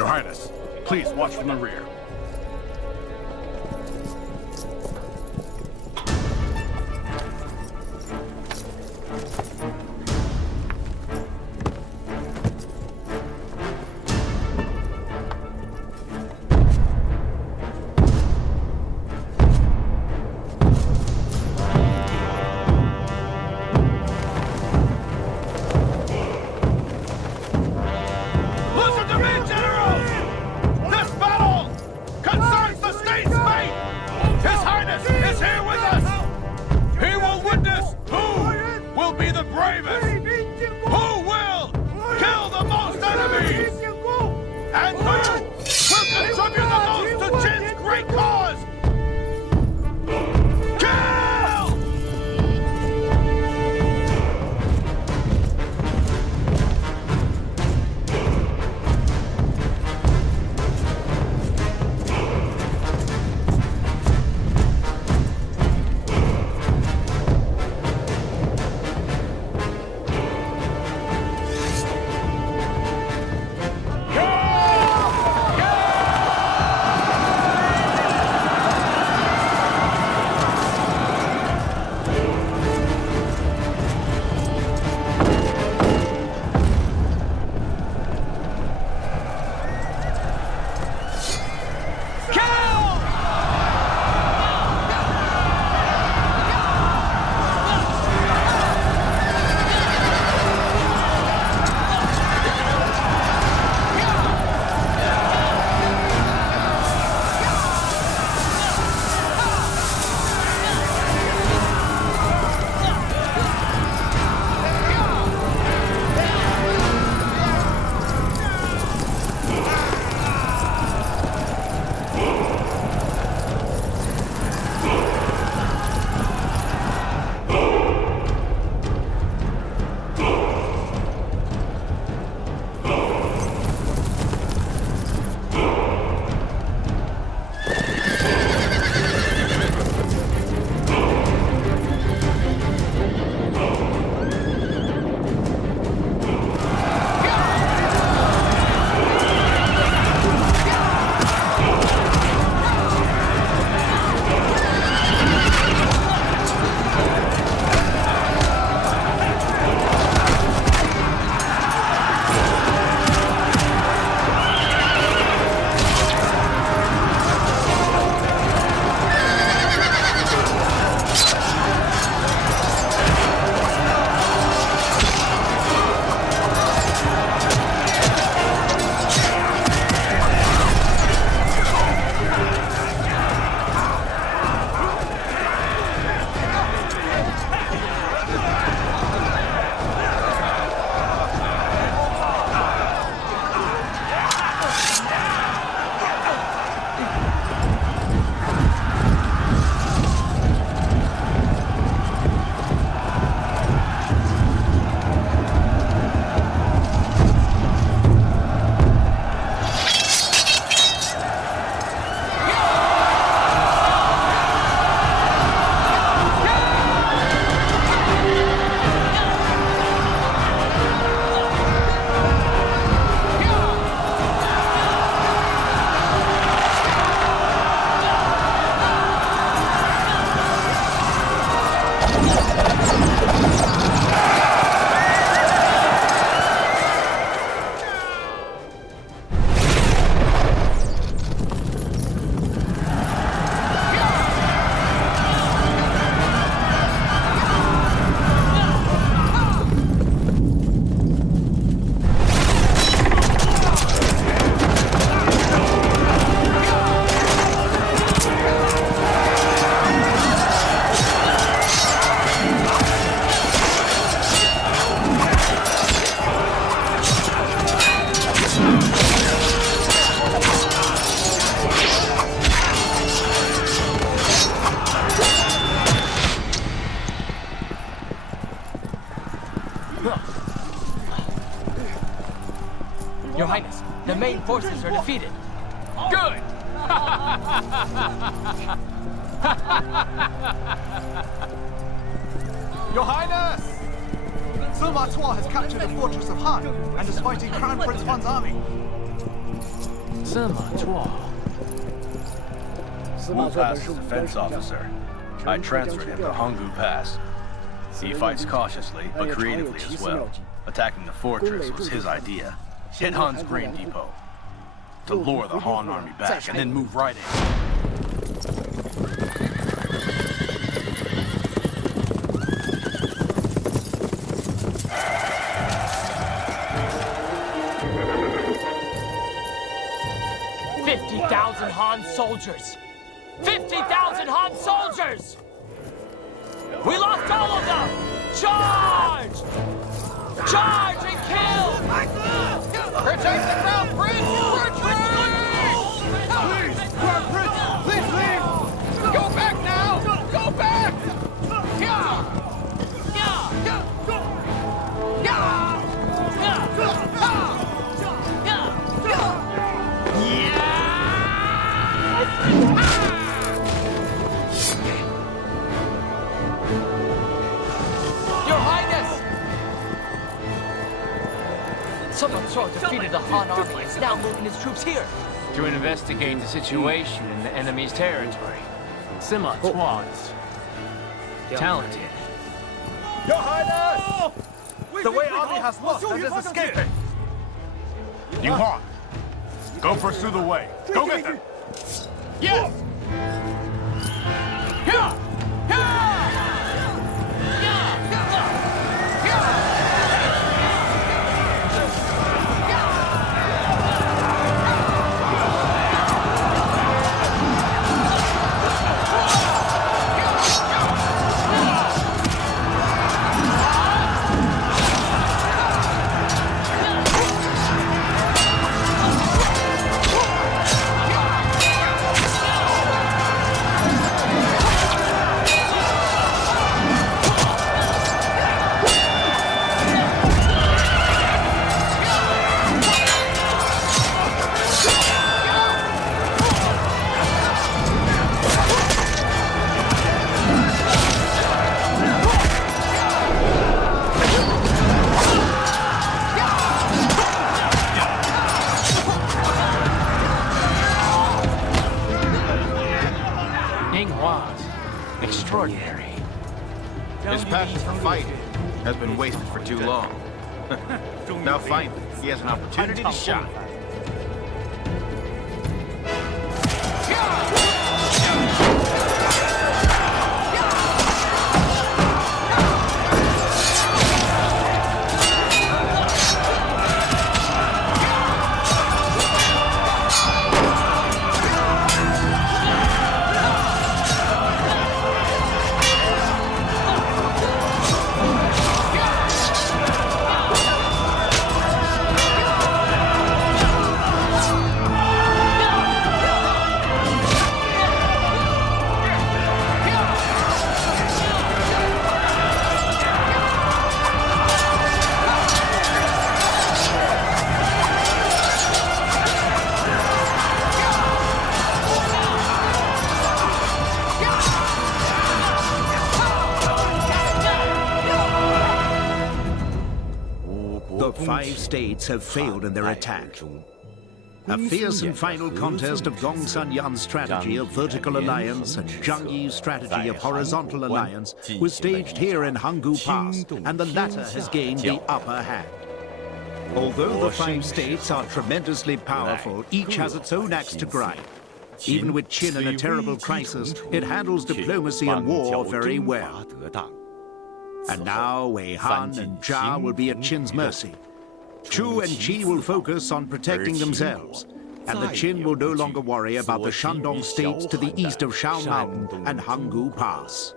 Your Highness, please watch from the rear. Your Highness, the main forces are defeated. Good! Your Highness! Sima Tuo has captured the fortress of Han and is fighting Crown Prince Wan's army. 这么做。 Wu Pass is a fence officer. I transferred him to Honggu Pass. He fights cautiously, but creatively as well. Attacking the fortress was his idea. Hit Han's grain depot. To lure the Han army back, and then move right in. Han soldiers! 50,000 Han soldiers! We lost all of them! Charge! Charge and kill! Protect the Crown Prince! Retreat! Please, Crown Prince! Please leave! Go back now! Go back! Someone defeated the Han army and is now moving his troops here. To investigate the situation in the enemy's territory. Sima Tuan is talented. Your Highness! The Wei army has lost and is escaping. You Han, go pursue the Wei. Go get them. Yes! Here! Extraordinary. His passion for fighting has been wasted for too long. Now finally, he has an opportunity to shine. The 5 states have failed in their attack. A fierce and final contest of Gong Sun Yan's strategy of vertical alliance and Zhang Yi's strategy of horizontal alliance was staged here in Honggu Pass, and the latter has gained the upper hand. Although the 5 states are tremendously powerful, each has its own axe to grind. Even with Qin in a terrible crisis, it handles diplomacy and war very well. And now Wei Han and Jia will be at Qin's mercy. Chu and Qi will focus on protecting themselves, and the Qin will no longer worry about the Shandong states to the east of Shao Mountain and Honggu Pass.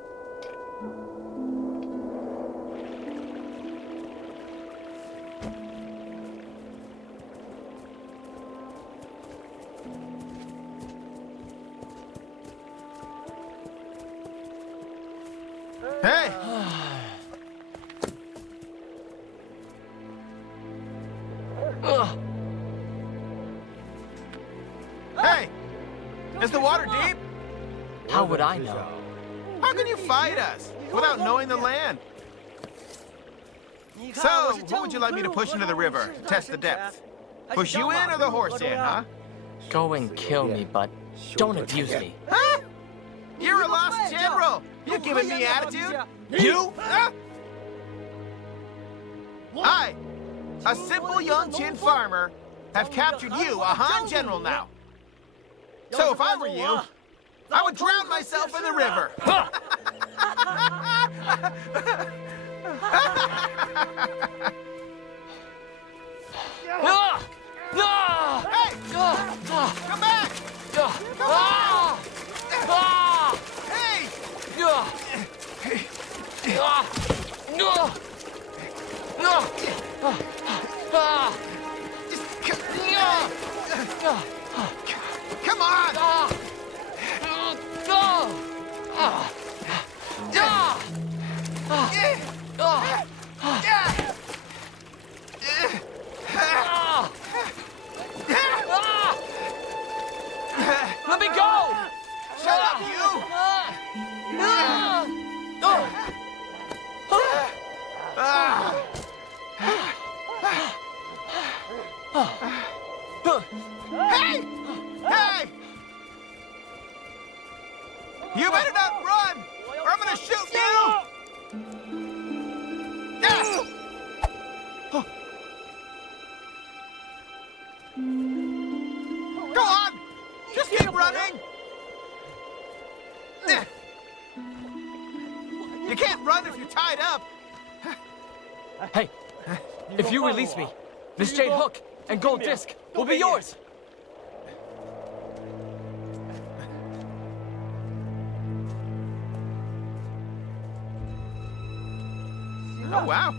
Hey! Hey! Is the water deep? How would I know? How can you fight us without knowing the land? So, what would you like me to push into the river? Test the depth. Push you in or the horse in, huh? Go and kill me, but don't abuse me. Huh? You're a lost general! You giving me attitude? You? Huh? I, a simple young Qin farmer, have captured you, a Han general now. So if I were you, I would drown myself in the river. Hey! Come back! Come on! Let me go! Shut up, you! Hey! Hey! You better not run, or I'm gonna shoot you! Yes! Go on! Just keep running! You can't run if you're tied up! Hey, if you release me, this jade hook and gold disc will be yours. Oh, wow.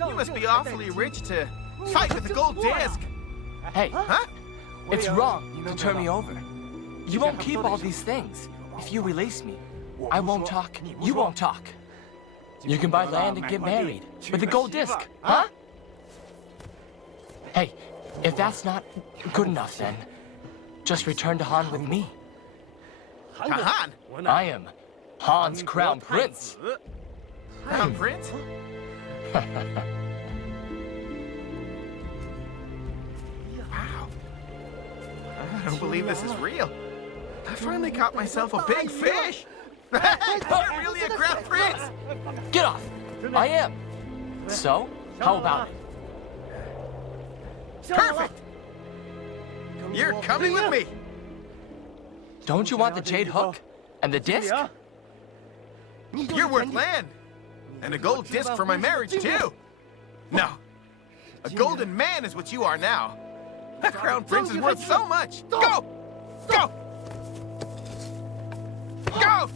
You must be awfully rich to fight with the gold disc. Hey, Huh? it's wrong to turn me over. You won't keep all these things. If you release me, I won't talk, you won't talk. You can buy land and get married with the gold disc, huh? Hey, if that's not good enough then, just return to Han with me. Han? I am Han's crown prince. Crown Prince? Wow. I don't believe this is real. I finally caught myself a big fish. You're really a crown prince. Get off! I am. So, how about it? Perfect. You're coming with me. Don't you want the jade hook and the disc? You're worth land. And a gold disc for my marriage, too. No. A golden man is what you are now. A crown prince is worth so much. Go! Go! Go!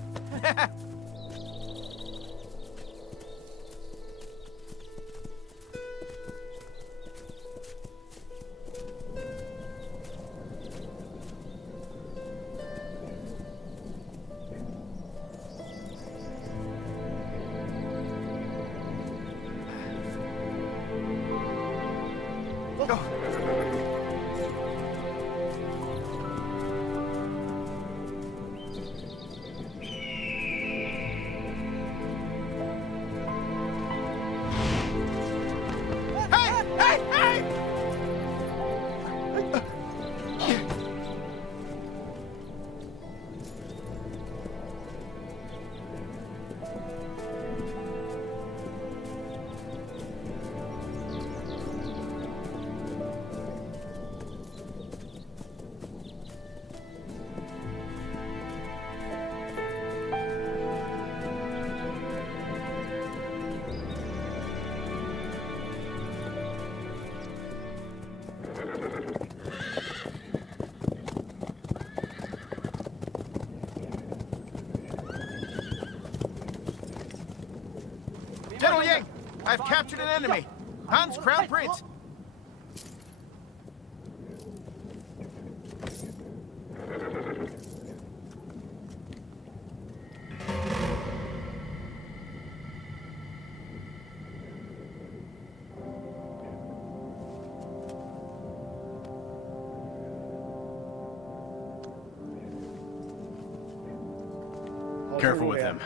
Go. General Yang, I've captured an enemy. Han's crown prince. Careful with him.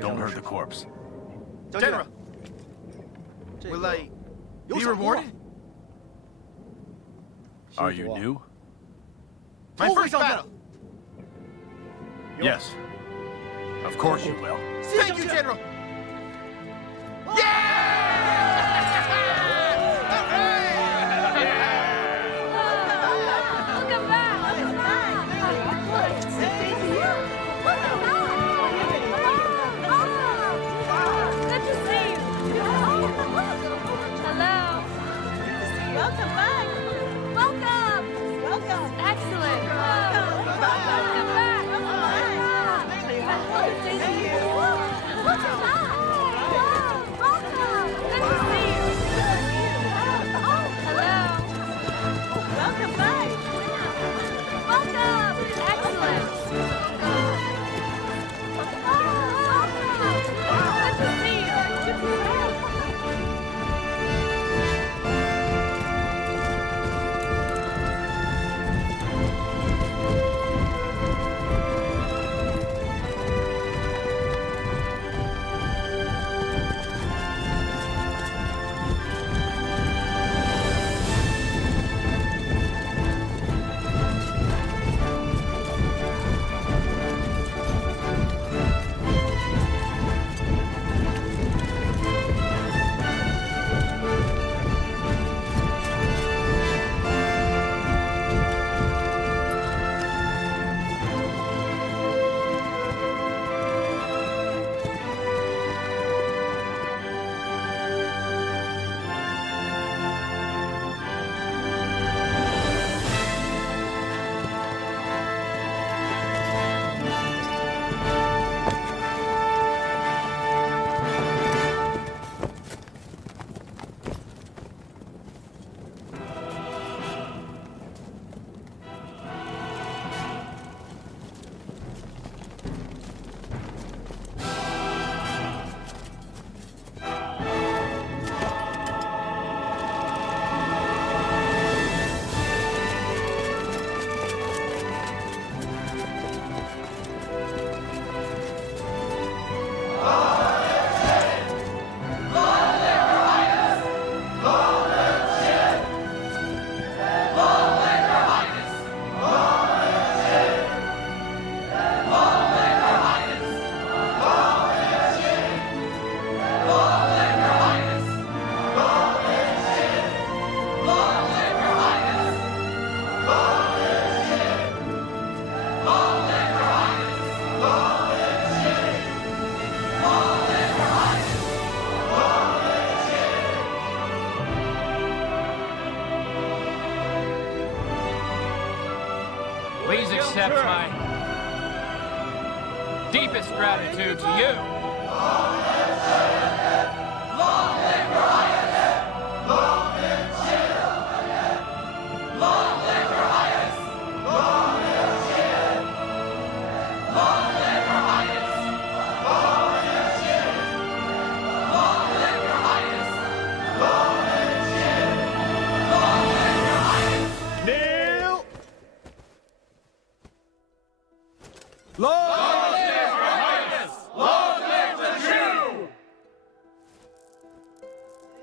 Don't hurt the corpse. General, will I be rewarded? Are you new? My first battle! Yes. Of course you will. Thank you, General! Welcome back! Welcome back! Good to see you! Welcome back! Good to see you! Hello! Welcome back! Welcome! Welcome! Excellent! Welcome back! Welcome back! Good to see you! Welcome back! Welcome! Good to see you! Hello! Welcome back! Welcome! Excellent! Good to see you! Please accept my deepest gratitude to you.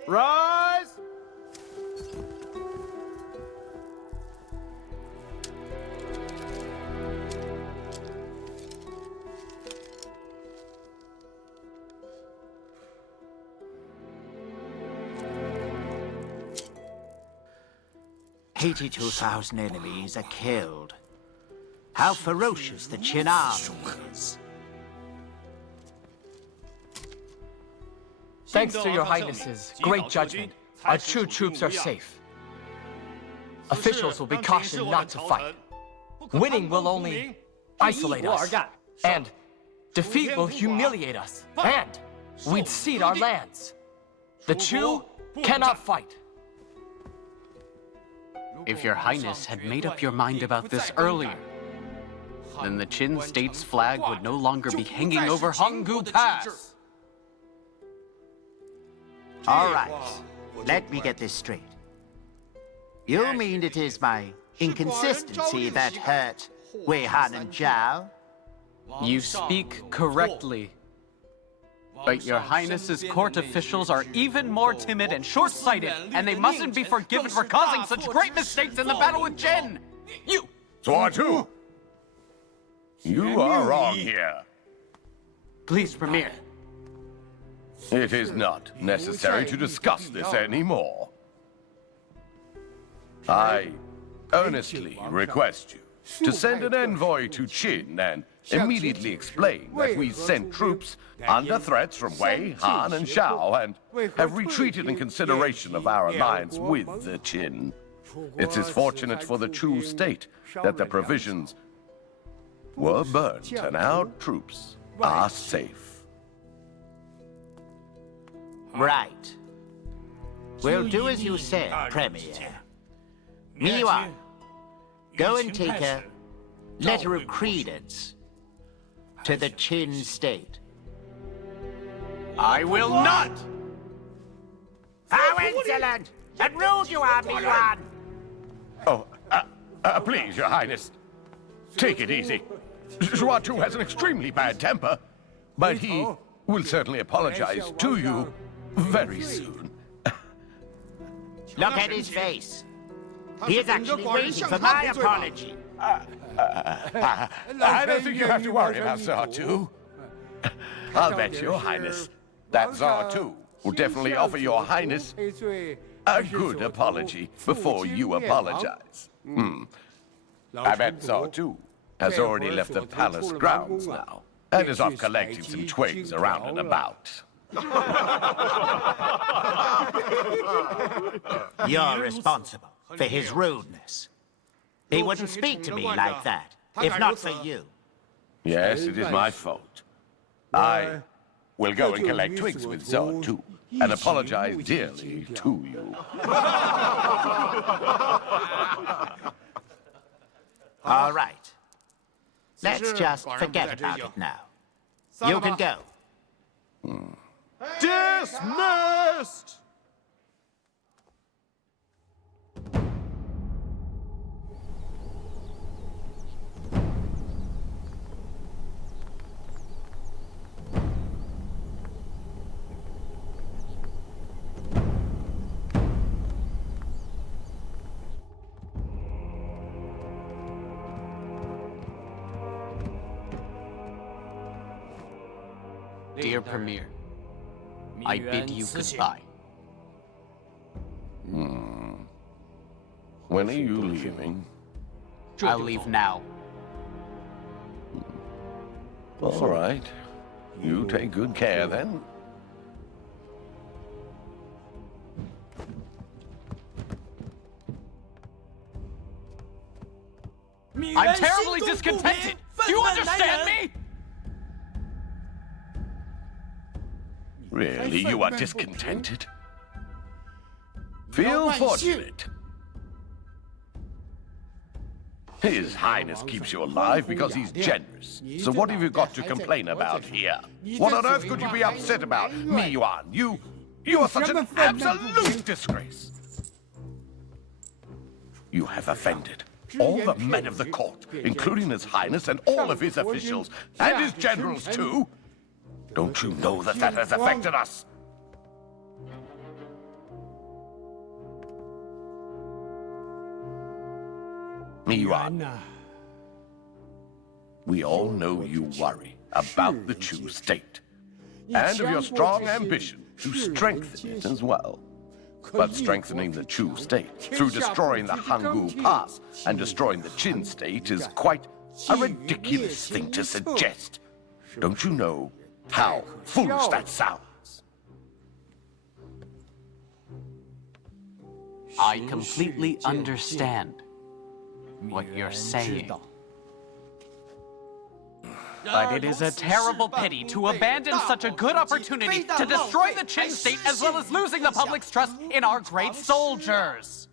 Rise! "82,000 enemies are killed. How ferocious the Qin army is. Thanks to your highness's great judgment, our true troops are safe. Officials will be cautioned not to fight. Winning will only isolate us, and defeat will humiliate us, and we'd cede our lands. The Chu cannot fight. If your highness had made up your mind about this earlier, then the Qin state's flag would no longer be hanging over Honggu Pass. All right, let me get this straight. You mean it is my inconsistency that hurt Wei Han and Zhao? You speak correctly. But Your Highness's court officials are even more timid and short-sighted, and they mustn't be forgiven for causing such great mistakes in the battle with Qin! You! Zuatu! You are wrong here. Please, Premier. It is not necessary to discuss this anymore. I earnestly request you to send an envoy to Qin and immediately explain that we sent troops under threats from Wei, Han, and Shao and have retreated in consideration of our alliance with the Qin. It is fortunate for the Chu state that the provisions were burnt and our troops are safe. Right. We'll do as you said, Premier. Miyuan, go and take a letter of credence to the Qin state. I will not! How insolent and rude you are, Miyuan! Oh, please, Your Highness. Take it easy. Zuatu has an extremely bad temper, but he will certainly apologize to you very soon. Look at his face. He is actually waiting for my apology. I don't think you have to worry about Zuatu. I'll bet Your Highness that Zuatu will definitely offer Your Highness a good apology before you apologize. I bet Zuatu has already left the palace grounds now and is off collecting some twigs around and about. You're responsible for his rudeness. He wouldn't speak to me like that, if not for you. Yes, it is my fault. I will go and collect twigs with Zuatu and apologize dearly to you. All right. Let's just forget about it now. You can go. Dismissed! Dear Premier, I bid you goodbye. When are you leaving? I'll leave now. All right. You take good care then. I'm terribly discontented! Do you understand me? Really, you are discontented? Feel fortunate. His Highness keeps you alive because he's generous. So what have you got to complain about here? What on earth could you be upset about, Miyuan? You are such an absolute disgrace. You have offended all the men of the court, including His Highness and all of his officials, and his generals too. Don't you know that that has affected us? Miyuan, we all know you worry about the Chu state, and of your strong ambition to strengthen it as well. But strengthening the Chu state through destroying the Hanggu Pass and destroying the Qin state is quite a ridiculous thing to suggest. Don't you know how foolish that sounds? I completely understand what you're saying. But it is a terrible pity to abandon such a good opportunity to destroy the Qin state as well as losing the public's trust in our great soldiers.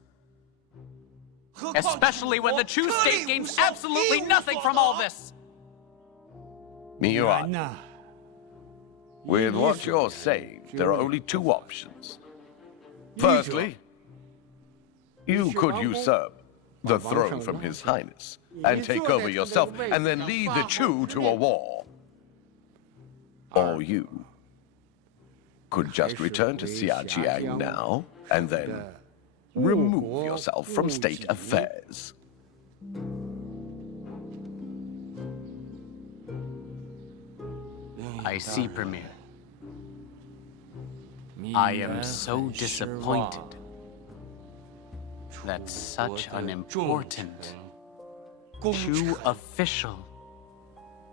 Especially when the Chu state gains absolutely nothing from all this. Miyuan, with what you're saying, there are only two options. Firstly, you could usurp the throne from His Highness and take over yourself and then lead the Chu to a war. Or you could just return to Xiajiang now, and then remove yourself from state affairs. I see, Premier. I am so disappointed that such an important Qu official.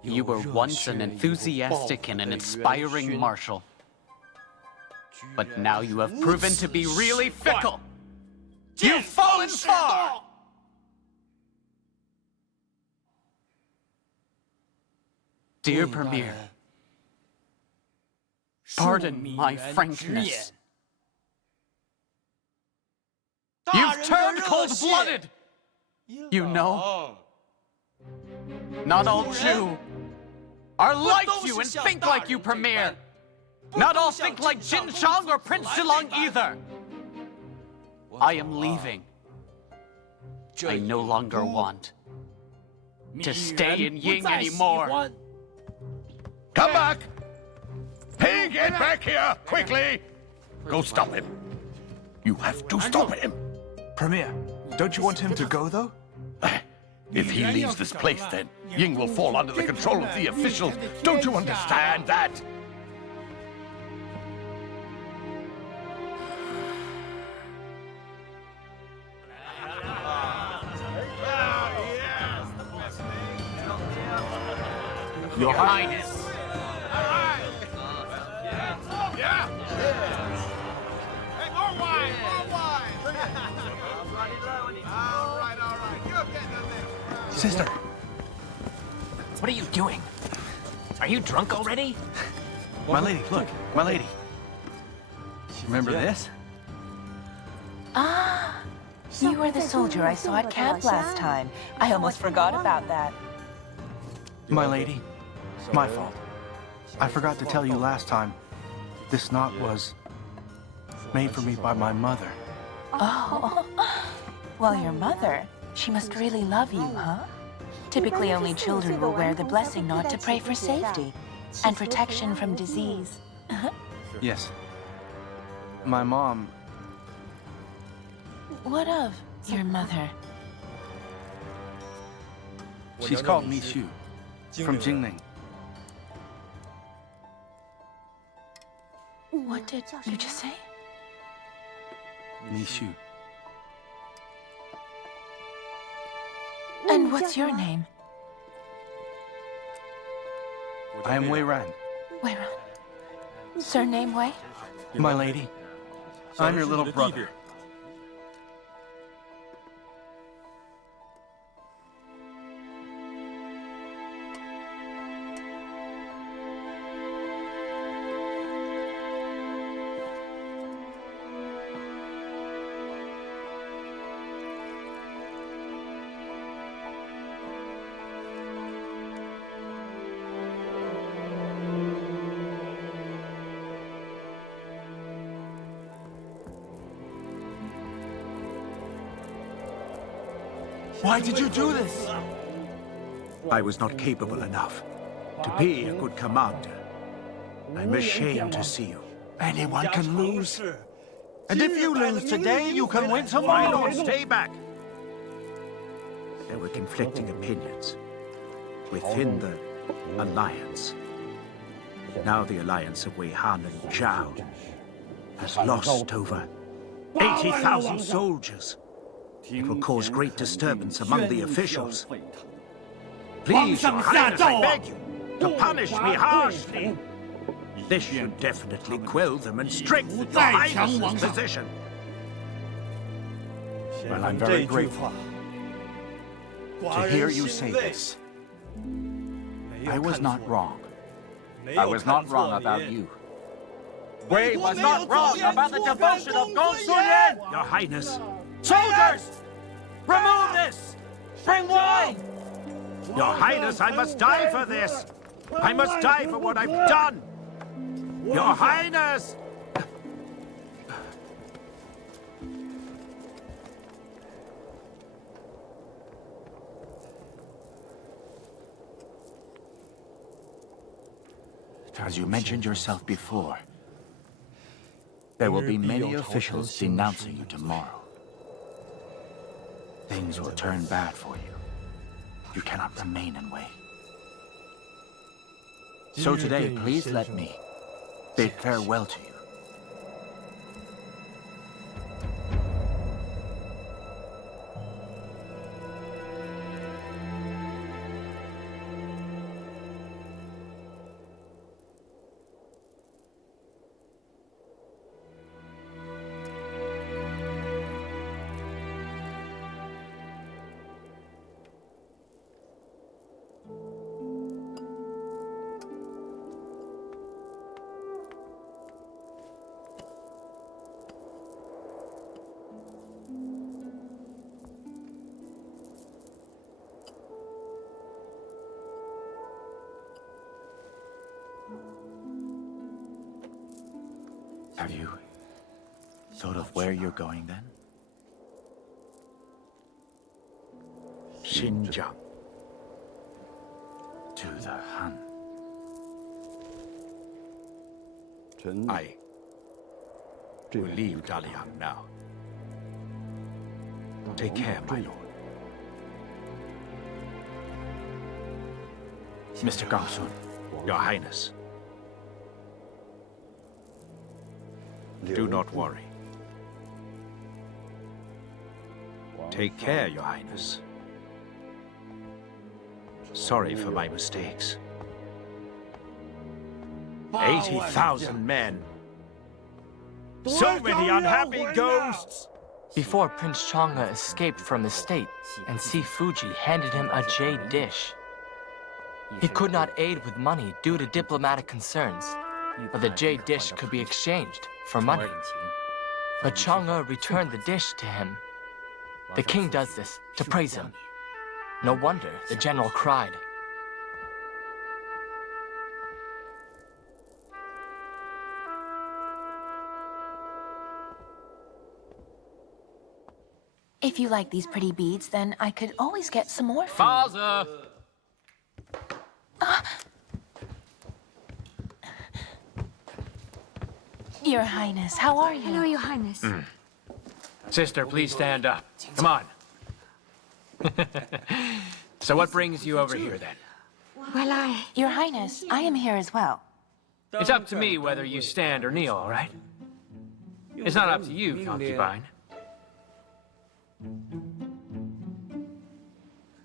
You were once an enthusiastic and an inspiring marshal. But now you have proven to be really fickle. You've fallen far! Dear Premier, pardon my frankness. You've turned cold-blooded! You know, not all Jew are like you and think like you, Premier. Not all think like Jin Chang or Prince Shilong either. I am leaving. I no longer want to stay in Ying anymore. Come back! Hey, get back here, quickly! Go stop him. You have to stop him. Premier, don't you want him to go, though? If he leaves this place, then Ying will fall under the control of the officials. Don't you understand that? Your Highness. Hey, more wine! More wine! All right. You're getting in there. Sister. What are you doing? Are you drunk already? My lady, look. My lady. Remember this? Ah, you were the soldier I saw at camp last time. I almost forgot about that. My lady, my fault. I forgot to tell you last time. This knot was made for me by my mother. Oh, well, your mother, she must really love you, huh? Typically, only children will wear the blessing knot to pray for safety and protection from disease. Yes. My mom... What of your mother? She's called Mi Shu, from Jingling. What did you just say? Mi Shu. And what's your name? I am Wei Ran. Wei Ran. Surname Wei? My lady, I'm your little brother. Why did you do this? I was not capable enough to be a good commander. I'm ashamed to see you. Anyone can lose. And if you lose today, you can win My tomorrow. lord, stay back! There were conflicting opinions within the alliance. Now the alliance of Wei Han and Zhao has lost over 80,000 soldiers. It will cause great disturbance among the officials. Please, Your Highness, I beg you, to punish me harshly. This should definitely quell them and strengthen Your Highness's position. Well, I'm very grateful to hear you say this. I was not wrong. I was not wrong about you. Wei was not wrong about the devotion of Gongsun Yan! Your Highness, Soldiers! Remove this! Bring wine! Your Highness, I must die for this! I must die for what I've done! Your Highness! As you mentioned yourself before, There will be many officials denouncing you tomorrow. Things will turn bad for you. You cannot remain and wait. So today, please let me bid farewell to you. Have you thought of where you're going then? Xinjiang. To the Han. I will leave Dalian now. Take care, my lord. Mr. Gongsun, Your Highness. Do not worry. Take care, Your Highness. Sorry for my mistakes. 80,000 men. So many unhappy ghosts! Before Prince Chang'e escaped from the state, and Si Fuji handed him a jade dish. He could not aid with money due to diplomatic concerns, but the jade dish could be exchanged for money. But Chang'e returned the dish to him. The king does this to praise him. No wonder the general cried. If you like these pretty beads, then I could always get some more for you. Father! Your Highness, how are you? Hello, Your Highness. Sister, please stand up. Come on. So what brings you over here, then? Well, Your Highness, I am here as well. It's up to me whether you stand or kneel, all right? It's not up to you, concubine.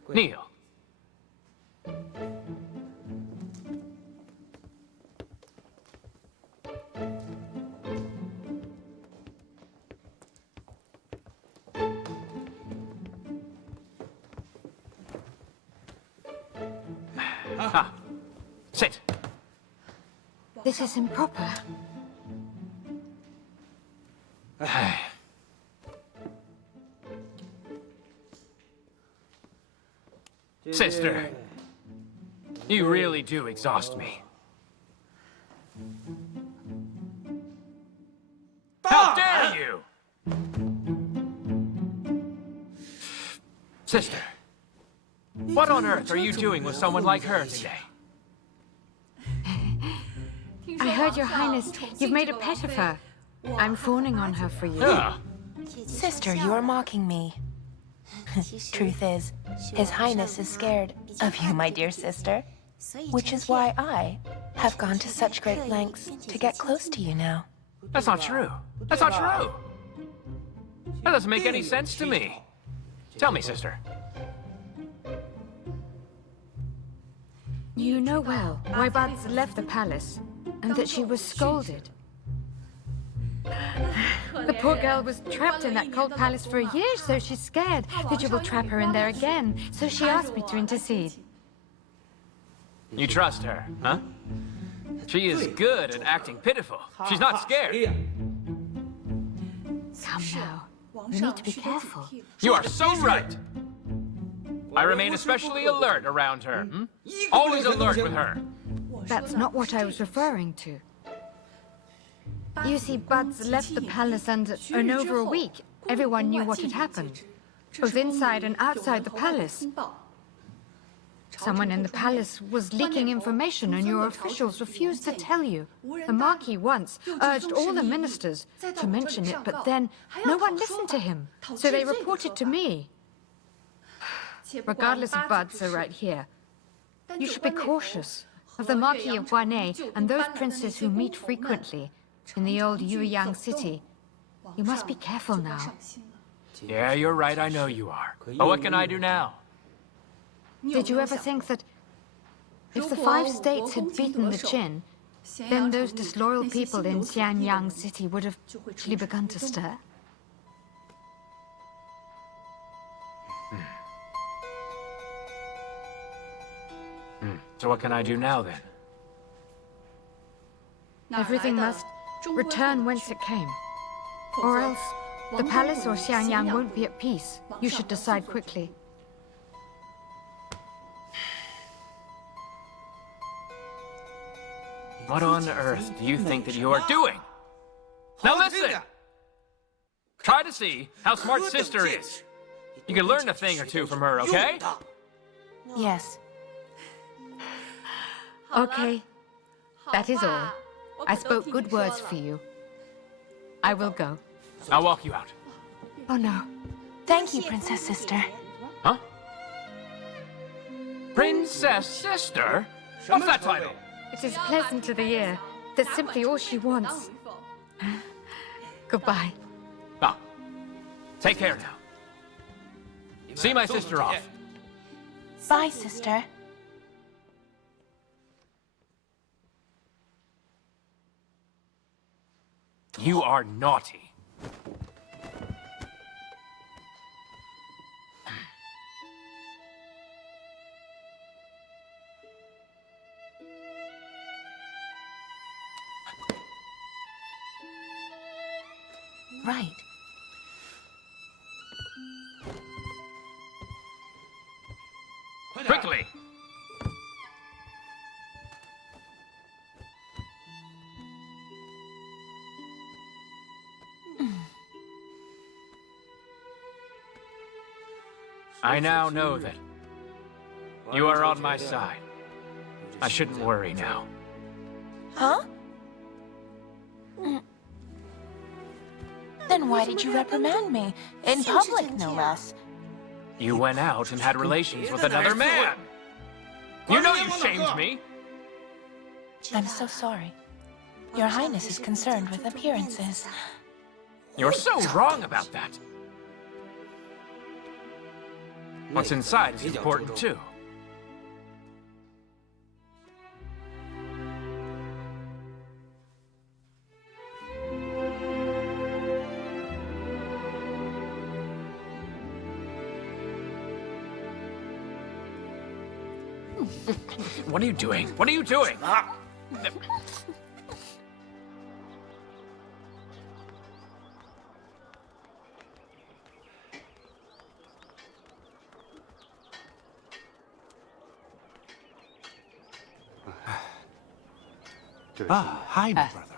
Kneel. Ah, sit. this is improper. Sister, you really do exhaust me. How dare you! Sister, what on earth are you doing with someone like her today? I heard, Your Highness, you've made a pet of her. I'm fawning on her for you. Ah, Sister, you are mocking me. Truth is, His Highness is scared of you, my dear sister. Which is why I have gone to such great lengths to get close to you now. that's not true. That's not true. That doesn't make any sense to me. Tell me, sister. You know well why Buds left the palace, and that she was scolded. The poor girl was trapped in that cold palace for a year, so she's scared that you will trap her in there again. So she asked me to intercede. You trust her, huh? She is good at acting pitiful. She's not scared. Come now. You need to be careful. You are so right. I remain especially alert around her. Always alert with her. That's not what I was referring to. You see, Buds left the palace, and in over a week, everyone knew what had happened, both inside and outside the palace. Someone in the palace was leaking information and your officials refused to tell you. The Marquis once urged all the ministers to mention it, but then no one listened to him, so they reported to me. Regardless of buds are right here. You should be cautious of the Marquis of Ⅱ and those princes who meet frequently in the old Yueyang city. You must be careful now. Yeah, you're right, I know you are. But what can I do now? Did you ever think that if the 5 states had beaten the Qin, then those disloyal people in Xianyang city would have actually begun to stir? So what can I do now, then? Everything must return whence it came. Or else, the palace or Xianyang won't be at peace. You should decide quickly. What on earth do you think that you are doing? Now listen! Try to see how smart Sister is. You can learn a thing or two from her, okay? Yes. Okay. That is all. I spoke good words for you. I will go. I'll walk you out. Oh no. Thank you, Princess Sister. Huh? Princess Sister? What's that title? It is pleasant to the ear. That's simply all she wants. Goodbye. Ah, take care now. See my sister off. Bye, Sister. You are naughty. Right. Quickly! I now know that you are on my side. I shouldn't worry now. Huh? Then why did you reprimand me? In public, no less. You went out and had relations with another man! You know you shamed me! I'm so sorry. Your Highness is concerned with appearances. You're so wrong about that. What's inside is important, too. What are you doing? What are you doing? Ah, hi, my brother.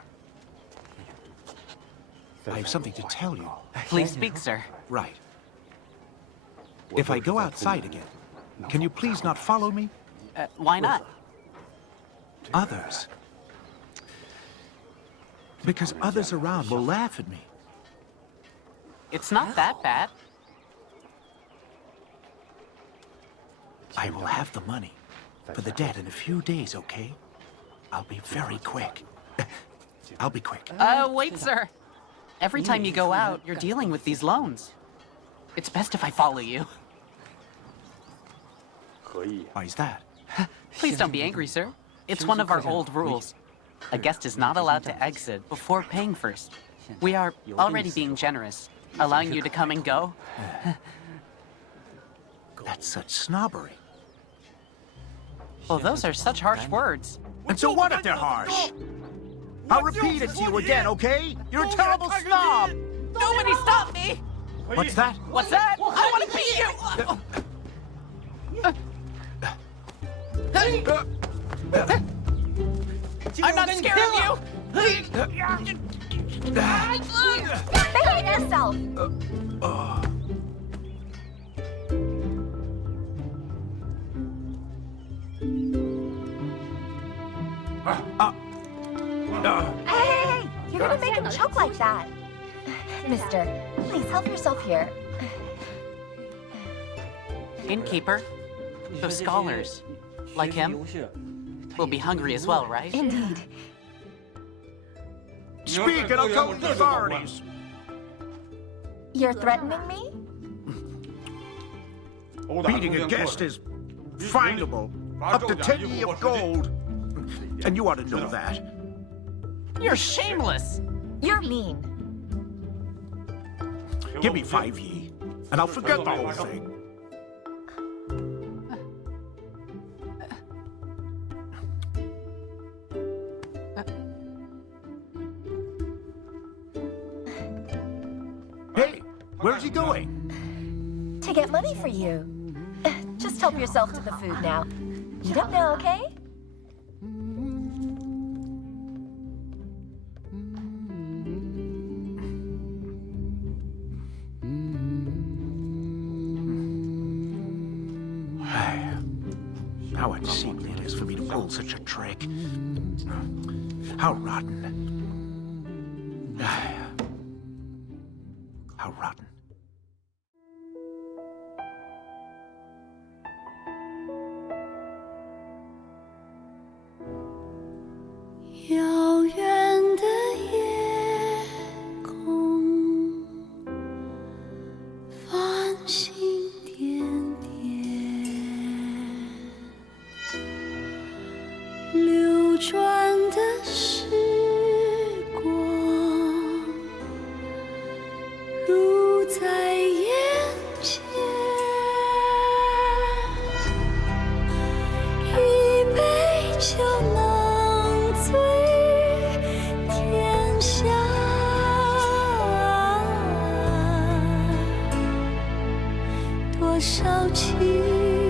I have something to tell you. Please speak, sir. Right. If I go outside again, can you please not follow me? Why not? Others. Because others around will laugh at me. It's not that bad. I will have the money for the debt in a few days, okay? I'll be very quick. I'll be quick. Wait, sir. Every time you go out, you're dealing with these loans. It's best if I follow you. Why is that? Please don't be angry, sir. It's one of our old rules. A guest is not allowed to exit before paying first. We are already being generous, allowing you to come and go. That's such snobbery. Well, those are such harsh words. And so what if they're harsh? I'll repeat it to you again, okay? You're a terrible snob! Nobody stop me! What's that? What's that? I want to beat you! I'm not scared of you! Behave yourself! Don't joke like that. Mister, please help yourself here. Innkeeper, those scholars, like him, will be hungry as well, right? Indeed. Speak and I'll tell the authorities. You're threatening me? Beating a guest is finable. Up to 10 ye of gold. And you ought to know that. You're shameless! You're mean. Give me 5 ye, and I'll forget the whole thing. Hey, where's he going? To get money for you. Just help yourself to the food now. Eat up now, okay? How unseemly it is for me to pull such a trick. How rotten. How rotten.多少情。